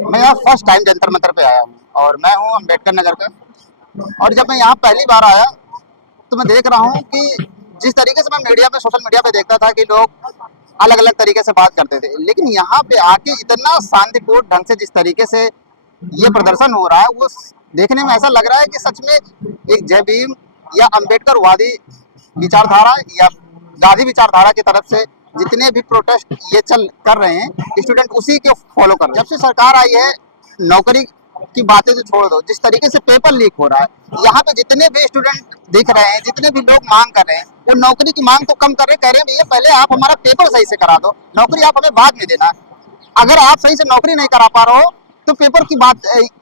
मैं यहाँ first time Jantar Mantar पे आया हूँ और मैं हूँ अम्बेडकर नगर का। और जब मैं यहाँ पहली बार आया तो मैं देख रहा हूँ कि जिस तरीके से मैं मीडिया पे सोशल मीडिया पे देखता था कि लोग अलग अलग तरीके से बात करते थे, लेकिन यहाँ पे आके इतना शांतिपूर्ण ढंग से जिस तरीके से ये प्रदर्शन हो रहा है वो देखने में ऐसा लग रहा है कि सच में एक जय भीम या अम्बेडकरवादी विचारधारा या गांधी विचारधारा की तरफ से जितने भी प्रोटेस्ट ये चल कर रहे हैं स्टूडेंट उसी के फॉलो कर रहे हैं। जब से सरकार आई है नौकरी की बातें तो छोड़ दो, जिस तरीके से पेपर लीक हो रहा है यहाँ पे जितने भी स्टूडेंट दिख रहे हैं, जितने भी लोग मांग कर रहे हैं वो नौकरी की मांग तो कम कर रहे हैं, कह रहे हैं भैया पहले आप हमारा पेपर सही से करा दो, नौकरी आप हमें बाद में देना। अगर आप सही से नौकरी नहीं करा पा रहे हो तो पेपर की बात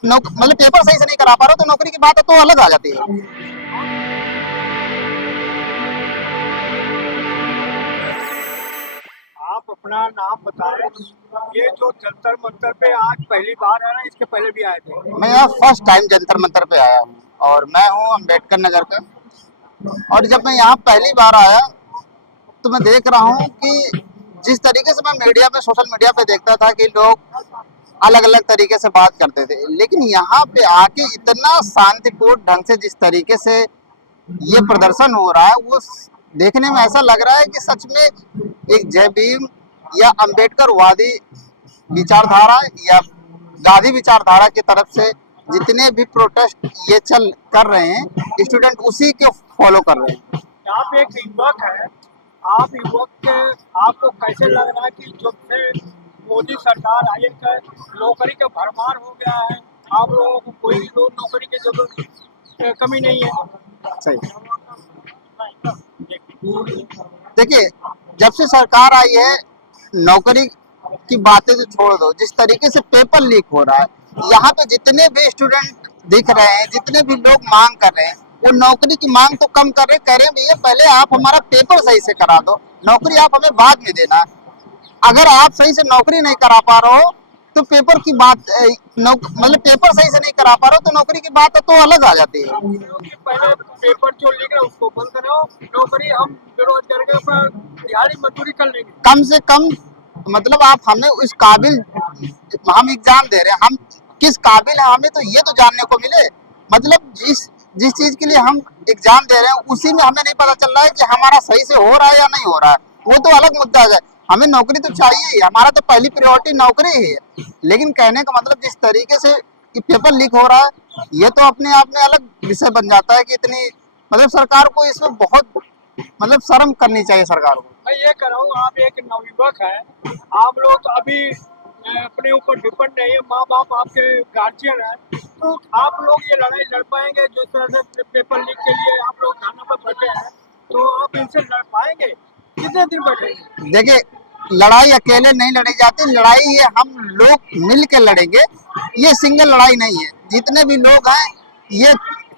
मतलब पेपर सही से नहीं करा पा रहे हो तो नौकरी की बात तो अलग आ जाती है। आप अपना नाम बताएं। ये जो जंतर मंतर पे आज पहली बार है ना, इसके पहले भी आए थे? मैं यहाँ फर्स्ट टाइम जंतर मंतर पे आया हूँ और मैं हूँ अम्बेडकर नगर का। और जब मैं यहाँ पहली बार आया तो मैं देख रहा हूँ कि जिस तरीके से मैं मीडिया पे सोशल मीडिया पे देखता था कि लोग अलग अलग तरीके से बात करते थे, लेकिन यहाँ पे आके इतना शांतिपूर्ण ढंग से जिस तरीके से ये प्रदर्शन हो रहा है वो देखने में ऐसा लग रहा है कि सच में एक जय भीम या अम्बेडकरवादी विचारधारा या गांधी विचारधारा की तरफ से जितने भी प्रोटेस्ट ये चल कर रहे हैं स्टूडेंट उसी के फॉलो कर रहे हैं। आप एक युवक है, आप युवक के आपको कैसे लग रहा है कि जब से मोदी सरकार आई है नौकरी का भरमार हो गया है, आप लोगों को कोई नौकरी की जरूरत कमी नहीं है? सही। देखिए, जब से सरकार आई है नौकरी की बातें तो छोड़ दो, जिस तरीके से पेपर लीक हो रहा है यहाँ पे जितने भी स्टूडेंट दिख रहे हैं, जितने भी लोग मांग कर रहे हैं वो नौकरी की मांग तो कम कर रहे हैं, कह रहे हैं भैया पहले आप हमारा पेपर सही से करा दो, नौकरी आप हमें बाद में देना। अगर आप सही से नौकरी नहीं करा पा रहे हो तो पेपर की बात मतलब पेपर सही से नहीं करा पा रहे हो तो नौकरी की बात तो अलग आ जाती है। पहले पेपर जो लिख रहे उसको बंद करो, नौकरी हम बेरोजगार के ऊपर दिहाड़ी मजदूरी कर लेंगे। कम से कम मतलब आप हमें उस काबिल, हम एग्जाम दे रहे हैं, हम किस काबिल है हमें तो ये तो जानने को मिले। मतलब जिस जिस चीज के लिए हम एग्जाम दे रहे हैं उसी में हमें नहीं पता चल रहा है कि हमारा सही से हो रहा है या नहीं हो रहा है, वो तो अलग मुद्दा है। हमें नौकरी तो चाहिए ही, हमारा तो पहली प्रायोरिटी नौकरी ही है, लेकिन कहने का मतलब जिस तरीके से पेपर लीक हो रहा है ये तो अपने आप में अलग विषय बन जाता है कि इतनी मतलब सरकार को इसमें बहुत मतलब शर्म करनी चाहिए सरकार को। मैं ये कह रहा हूँ, आप एक नवयुवक है, आप लोग तो अभी अपने ऊपर डिपेंड नहीं है, माँ बाप आपके गार्जियन है, तो आप लोग ये लड़ाई लड़ पाएंगे? जो तरह से पेपर लीक के लिए आप लोग धरना पर बैठे हैं, तो आप इनसे लड़ पाएंगे? कितने दिन बैठेंगे? देखिए, लड़ाई अकेले नहीं लड़ी जाती, लड़ाई ये हम लोग मिल के लड़ेंगे, ये सिंगल लड़ाई नहीं है। जितने भी लोग हैं ये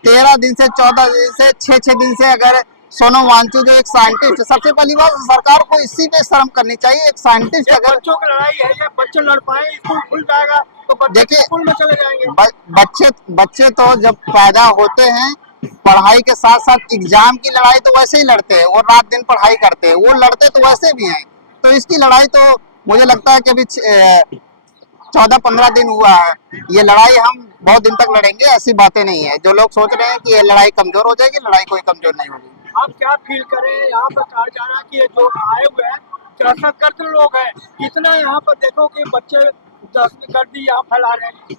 13 दिन से 14 दिन से 6 दिन से, अगर सोनम वांगचुक जो एक साइंटिस्ट, सबसे पहली बात सरकार को इसी पे शर्म करनी चाहिए। एक साइंटिस्ट अगर बच्चों की लड़ाई है, ये बच्चे लड़ पाए, स्कूल खुल जाएगा तो बच्चे स्कूल में चले जाएंगे। बच्चे तो जब पैदा होते हैं पढ़ाई के साथ साथ एग्जाम की लड़ाई तो वैसे ही लड़ते हैं, वो रात दिन पढ़ाई करते हैं, वो लड़ते तो वैसे भी हैं। तो इसकी लड़ाई तो मुझे लगता है कि अभी 14-15 दिन हुआ है, ये लड़ाई हम बहुत दिन तक लड़ेंगे, ऐसी बातें नहीं है। जो लोग सोच रहे हैं कि ये लड़ाई कमजोर हो जाएगी, लड़ाई कोई कमजोर नहीं होगी। आप क्या फील करें, यहाँ पर कहा जा रहा है कि जो आए हुए हैं दहशतगर्द लोग हैं, इतना यहाँ पर देखो कि बच्चे दहशतगर्दी यहाँ फैला रहे हैं।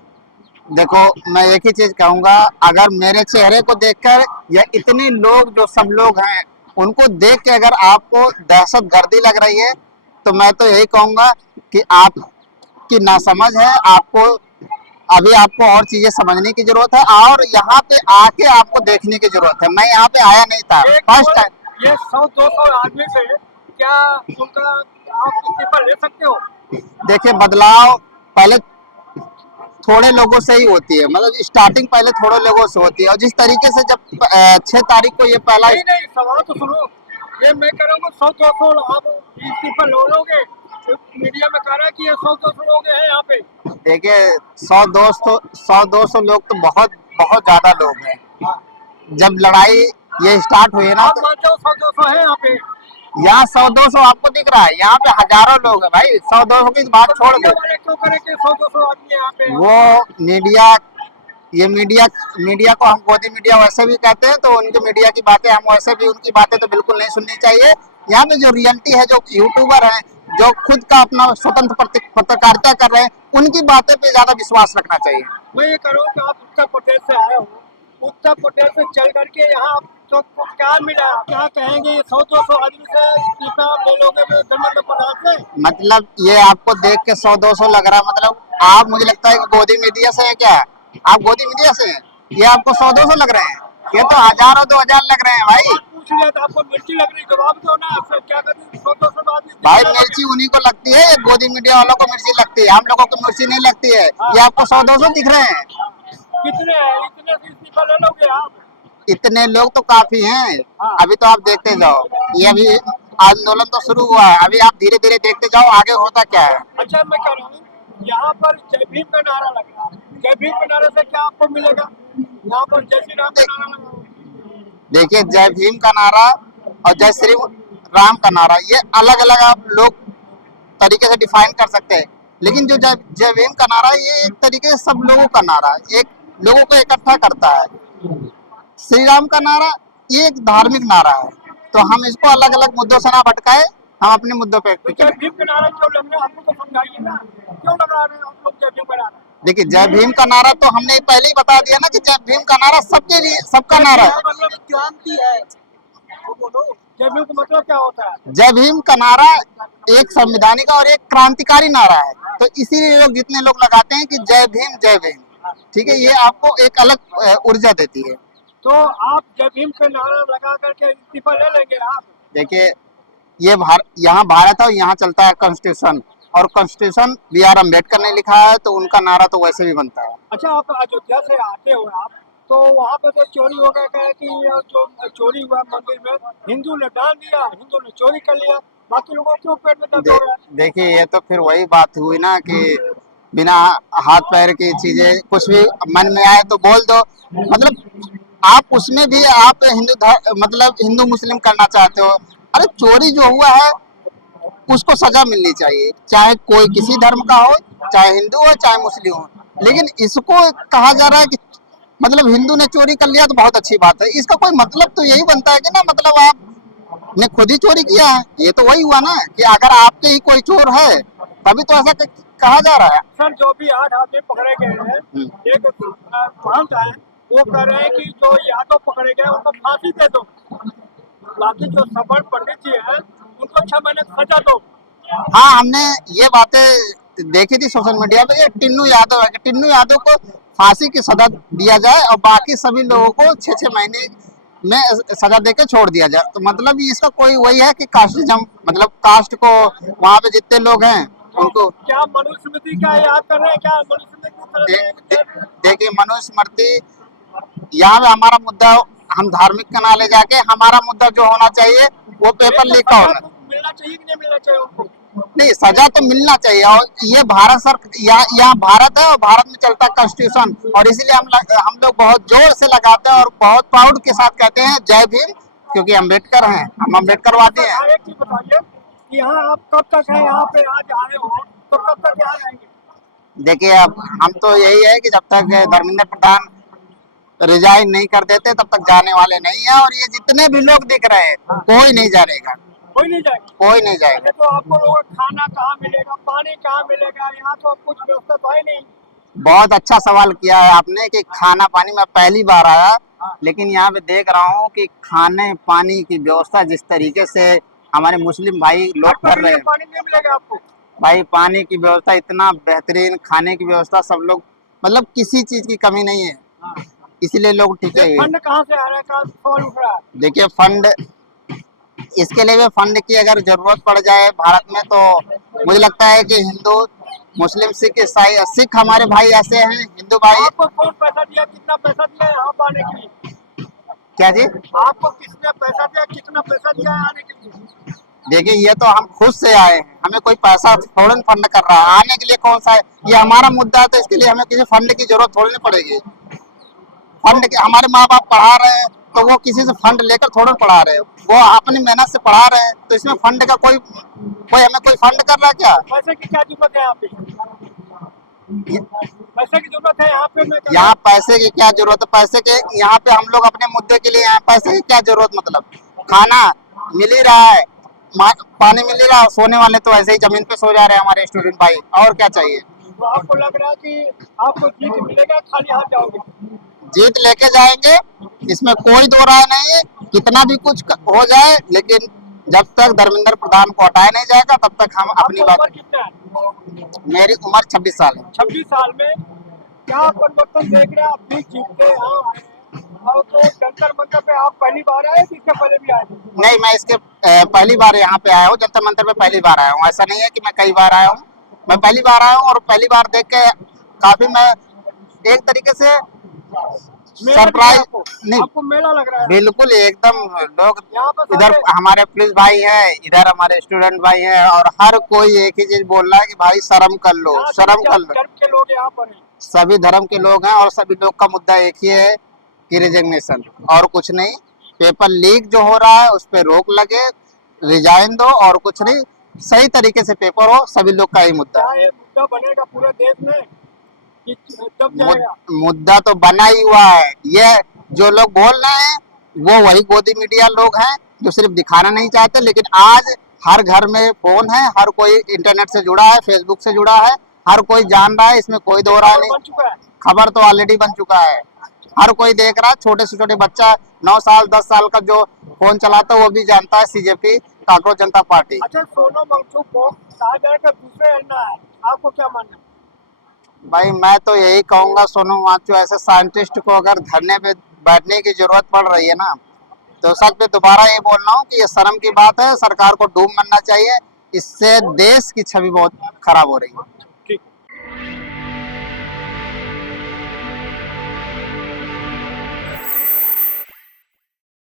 देखो, मैं एक ही चीज कहूंगा, अगर मेरे चेहरे को देखकर या इतने लोग जो सब लोग हैं उनको देख के अगर आपको दहशतगर्दी लग रही है तो मैं तो यही कहूंगा कि आपकी नासमझ है। आपको और चीजें समझने की जरूरत है और यहाँ पे आके आपको देखने की जरूरत है। मैं यहाँ पे आया नहीं था फर्स्ट टाइम। ये 100-200 आदमी से क्या उनका आप इस्तीफा ले सकते हो? देखिए, बदलाव पहले थोड़े लोगों से ही होती है, मतलब स्टार्टिंग पहले थोड़े लोगों से होती है। और जिस तरीके से जब 6 तारीख को ये पहला नहीं सवाल तो सुनो, ये मैं कह रहा हूँ 100-200 आप इस्तीफा लोगे, मीडिया में कह रहा है कि ये 100-200 लोग हैं यहाँ पे। देखिए, 100-200 लोग तो बहुत बहुत ज्यादा लोग हैं। जब लड़ाई ये स्टार्ट हुई है ना, आप मानते हो 100-200 है यहाँ पे? यहाँ 100-200 आपको दिख रहा है, यहाँ पे हजारों लोग हैं भाई। 100-200 की बात छोड़ मीडिया दो, वाले क्यों करें कि 100-200 आदमी यहाँ पे हैं? वो मीडिया, ये मीडिया मीडिया को हम गोदी मीडिया वैसे भी कहते हैं, तो उनकी मीडिया की बातें हम वैसे भी, उनकी बातें तो बिल्कुल नहीं सुननी चाहिए। यहाँ पे जो रियलिटी है, जो यूट्यूबर हैं, जो खुद का अपना स्वतंत्र पत्रकारिता कर रहे हैं, उनकी बातें पे ज्यादा विश्वास रखना चाहिए। मैं ये करूँ कि आप उत्तर प्रदेश से आए हो, उत्तर प्रदेश से चल करके यहाँ तो क्या मिला, क्या कहेंगे? 100-200 आदमी से इस्तीफा आप ले लोगे धर्मेंद्र प्रधान से? मतलब ये आपको देख के 100-200 लग रहा है, मतलब आप, मुझे लगता है कि गोदी मीडिया से है क्या? आप गोदी मीडिया से हैं, ये आपको 100-200 लग रहे हैं? ये तो हजारों 2000 लग रहे हैं भाई। पूछ लिया था, आपको मिर्ची लग रही, जवाब दो ना। फिर क्या करें? 100-200 आदमी भाई इस्तीफा मिर्ची लोगे? उन्हीं को लगती है, गोदी मीडिया वालों को मिर्ची लगती है, हम लोगों को मिर्ची नहीं लगती है। ये आपको 100-200 दिख रहे हैं? कितने हैं? इतने से इस्तीफा ले लोगे आप? इतने लोग तो काफी हैं। हाँ। अभी तो आप देखते जाओ, ये अभी आंदोलन तो शुरू हुआ है, अभी आप धीरे धीरे देखते जाओ आगे होता क्या है। अच्छा, मैं कह रहा हूँ यहाँ पर जय भीम का नारा लग रहा है, जय भीम के नारे से क्या आपको मिलेगा? यहाँ पर जय श्री राम का नारा लगा। देखिए, जय भीम का नारा और जय श्री राम का नारा, ये अलग अलग आप लोग तरीके से डिफाइन कर सकते हैं, लेकिन जो जय जय भीम का नारा है, ये एक तरीके से सब लोगों का नारा है, एक लोगों को इकट्ठा करता है। श्री राम का नारा ये एक धार्मिक नारा है, तो हम इसको अलग अलग मुद्दों से ना भटकाए, हम अपने मुद्दों पे तो जय भीम के नारा क्यों लग रहे हैं? हम लोग को समझाइए ना, क्यों लगा रहे हैं हम लोग जय भीम का नारा? देखिए, जय भीम का नारा तो हमने पहले ही बता दिया ना कि जय भीम का नारा सबके लिए, सबका नारा है। मतलब क्रांति है, वो बोलो। जय भीम का मतलब क्या होता है? जय भीम का नारा एक संविधानिक और एक क्रांतिकारी नारा है, तो इसीलिए लोग, जितने लोग लगाते हैं कि जय भीम जय भीम, ठीक है, ये आपको एक अलग ऊर्जा देती है। तो आप जय भीम का नारा लगा करके इस्तीफा ले लेंगे आप? देखिए, ये यहाँ भारत है और यहाँ चलता है कॉन्स्टिट्यूशन, और कॉन्स्टिट्यूशन बी आर अम्बेडकर ने लिखा है, तो उनका नारा तो वैसे भी बनता है। अच्छा, आप अयोध्या से आते हो आप, तो वहाँ पे तो चोरी हो गया, कहे कि जो चोरी हुआ मंदिर में, हिंदू ने डाल दिया, हिंदू ने चोरी कर लिया, बाकी लोगों को क्यों पेट में दर्द हो रहा है? देखिए, ये तो फिर वही बात हुई ना कि बिना हाथ पैर की चीजें कुछ भी मन में आए तो बोल दो। मतलब आप उसमें भी आप मतलब हिंदू मुस्लिम करना चाहते हो। अरे चोरी जो हुआ है उसको सजा मिलनी चाहिए, चाहे कोई किसी धर्म का हो, चाहे हिंदू हो चाहे मुस्लिम हो। लेकिन इसको कहा जा रहा है कि मतलब हिंदू ने चोरी कर लिया तो बहुत अच्छी बात है, इसका कोई मतलब तो यही बनता है कि ना, मतलब आपने खुद ही चोरी किया है। ये तो वही हुआ ना कि अगर आपके ही कोई चोर है तभी तो ऐसा कहा जा रहा है। सर, जो भी 8 आदमी पकड़े गए हैं, एक महंत है, वो कह रहे हैं कि जो यादव पकड़े गए उनको फांसी दे दो, बाकी जो सवर्ण पंडित जी हैं उनको 6 महीने की सजा दो। हाँ, हमने ये बातें देखी थी सोशल मीडिया पे, टिन्नू यादव है, टिन्नू यादव को फांसी की सजा दिया जाए और बाकी सभी लोगों को 6-6 महीने में सजा देके छोड़ दिया जाए। तो मतलब इसका कोई वही है कि कास्टिज्म, मतलब कास्ट को, वहाँ पे जितने लोग हैं उनको। क्या मनुस्मृति का याद कर रहे हैं? क्या मनुस्मृति देखिए, मनुस्मृति, यहाँ पे हमारा मुद्दा, हम धार्मिक का ना ले जाके हमारा मुद्दा जो होना चाहिए वो पेपर लीक का होना। मिलना चाहिए कि नहीं मिलना चाहिए उनको? नहीं, सजा तो मिलना चाहिए, और ये भारत सर, यहाँ भारत है और भारत में चलता है कॉन्स्टिट्यूशन, और इसीलिए हम लोग बहुत जोर से लगाते हैं और बहुत प्राउड के साथ कहते हैं जय भीम, क्योंकि अम्बेडकर हैं, हम अम्बेडकरवादी हैं। एक चीज बताइए, यहाँ आप कब तक है, यहाँ पे आज आए हो तो कब तक यहाँ रहेंगे? देखिए, अब हम तो यही है कि जब तक धर्मेंद्र प्रधान रिजाइन नहीं कर देते तब तक जाने वाले नहीं है, और ये जितने भी लोग दिख रहे हैं कोई नहीं जाएगा, कोई नहीं जाएगा? कोई नहीं जाएगा। तो आपको लोगों को खाना कहाँ मिलेगा, पानी कहाँ मिलेगा? यहाँ तो कुछ व्यवस्था तो है नहीं। बहुत अच्छा सवाल किया है आपने कि खाना पानी, में पहली बार आया, लेकिन यहाँ पे देख रहा हूँ कि खाने पानी की व्यवस्था जिस तरीके से हमारे मुस्लिम भाई लोग कर रहे हैं, पानी नहीं मिलेगा आपको? भाई पानी की व्यवस्था इतना बेहतरीन, खाने की व्यवस्था सब लोग, मतलब किसी चीज की कमी नहीं है, इसीलिए लोग टिके हुए। फंड कहाँ से आ रहा है, कहाँ से सवाल उठ रहा है? देखिए, फंड, इसके लिए भी फंड की अगर जरूरत पड़ जाए भारत में, तो मुझे लगता है कि हिंदू मुस्लिम सिख ईसाई, सिख हमारे भाई ऐसे हैं, हिंदू भाई। आपको कौन पैसा दिया, कितना पैसा दिया है यहाँ आने के लिए? क्या जी? आपको किसने पैसा दिया, कितना पैसा दिया है आने के लिए? देखिए, ये तो हम खुद से आए हैं, हमें कोई पैसा फौरन फंड कर रहा है, आने के लिए कौन सा है, ये हमारा मुद्दा है, तो इसके लिए हमें किसी फंड की जरूरत थोड़ी नहीं पड़ेगी। फंड, हमारे माँ बाप पढ़ा रहे हैं तो वो किसी से फंड लेकर थोड़ा पढ़ा रहे हो, वो अपनी मेहनत से पढ़ा रहे हैं, तो इसमें फंड का कोई हमें कोई फंड कर रहा है क्या? पैसे की क्या जरूरत है यहाँ पे? पैसे की जरूरत है यहाँ पे? मैं कह रहा यहाँ पैसे की क्या जरूरत है? पैसे के यहाँ पे हम लोग अपने मुद्दे के लिए यहाँ पैसे की क्या जरूरत? मतलब खाना मिल ही रहा है, पानी मिल ही रहा है, सोने वाले तो ऐसे ही जमीन पे सो जा रहे हैं हमारे स्टूडेंट भाई, और क्या चाहिए? तो आपको लग रहा है कि आपको जीत मिलेगा, खाली हाथ जाओगे? जीत लेके जाएंगे, इसमें कोई दो राय नहीं है, कितना भी कुछ हो जाए, लेकिन जब तक धर्मेंद्र प्रधान को हटाया नहीं जाएगा तब तक हम अपनी आपका बात। उम्र कितना है? मेरी उम्र 26 साल है। 26 साल में क्या परिवर्तन देख रहे हैं? आप भी जीतते यहाँ आए हैं, और तो जंतर मंतर पे आप पहली बार आए कि इससे पहले भी आए थे? नहीं, मैं इसके पहली बार यहाँ पे आया हूँ, जंतर मंतर पे पहली बार आया हूँ, ऐसा नहीं है कि मैं कई बार आया हूँ, मैं पहली बार आया हूँ, और पहली बार देख के काफी मैं एक तरीके से मेला दिख रहा है सरप्राइज आपको? नहीं, आपको मेला लग रहा है? बिल्कुल एकदम लोग यहाँ पर इधर सारे हमारे पुलिस भाई हैं, इधर हमारे स्टूडेंट भाई हैं, और हर कोई एक ही चीज बोल रहा है कि भाई शर्म कर लो, यहाँ शर्म कर सभी लो। धर्म के लोग यहाँ पर हैं। सभी धर्म के लोग हैं, और सभी लोग का मुद्दा एक ही है कि रिजिग्नेशन, और कुछ नहीं। पेपर लीक जो हो रहा है उस पर रोक लगे, रिजाइन दो, और कुछ नहीं, सही तरीके से पेपर हो, सभी लोग का ही मुद्दा है। क्या ये मुद्दा बनेगा पूरे देश में कि दब जाएगा? मुद्दा तो बना ही हुआ है, ये जो लोग बोल रहे हैं वो वही गोदी मीडिया लोग हैं जो सिर्फ दिखाना नहीं चाहते, लेकिन आज हर घर में फोन है, हर कोई इंटरनेट से जुड़ा है, फेसबुक से जुड़ा है, हर कोई जान रहा है, इसमें कोई दो राय नहीं। बन चुका है। खबर तो ऑलरेडी बन चुका है, हर कोई देख रहा है, छोटे से छोटे बच्चा 9 साल 10 साल का जो फोन चलाता है वो भी जानता है सीजेपी कांग्रेस जनता पार्टी। अच्छा, सोनम वांगचुक को कहा जाए कि दूसरे अन्ना है, आपको क्या मानना है? भाई मैं तो यही कहूंगा, सोनम वांगचुक ऐसे साइंटिस्ट को अगर धरने पे बैठने की जरूरत पड़ रही है ना, तो सच में दोबारा ये बोल रहा हूँ कि ये शर्म की बात है, सरकार को डूब मरना चाहिए, इससे देश की छवि बहुत खराब हो रही है।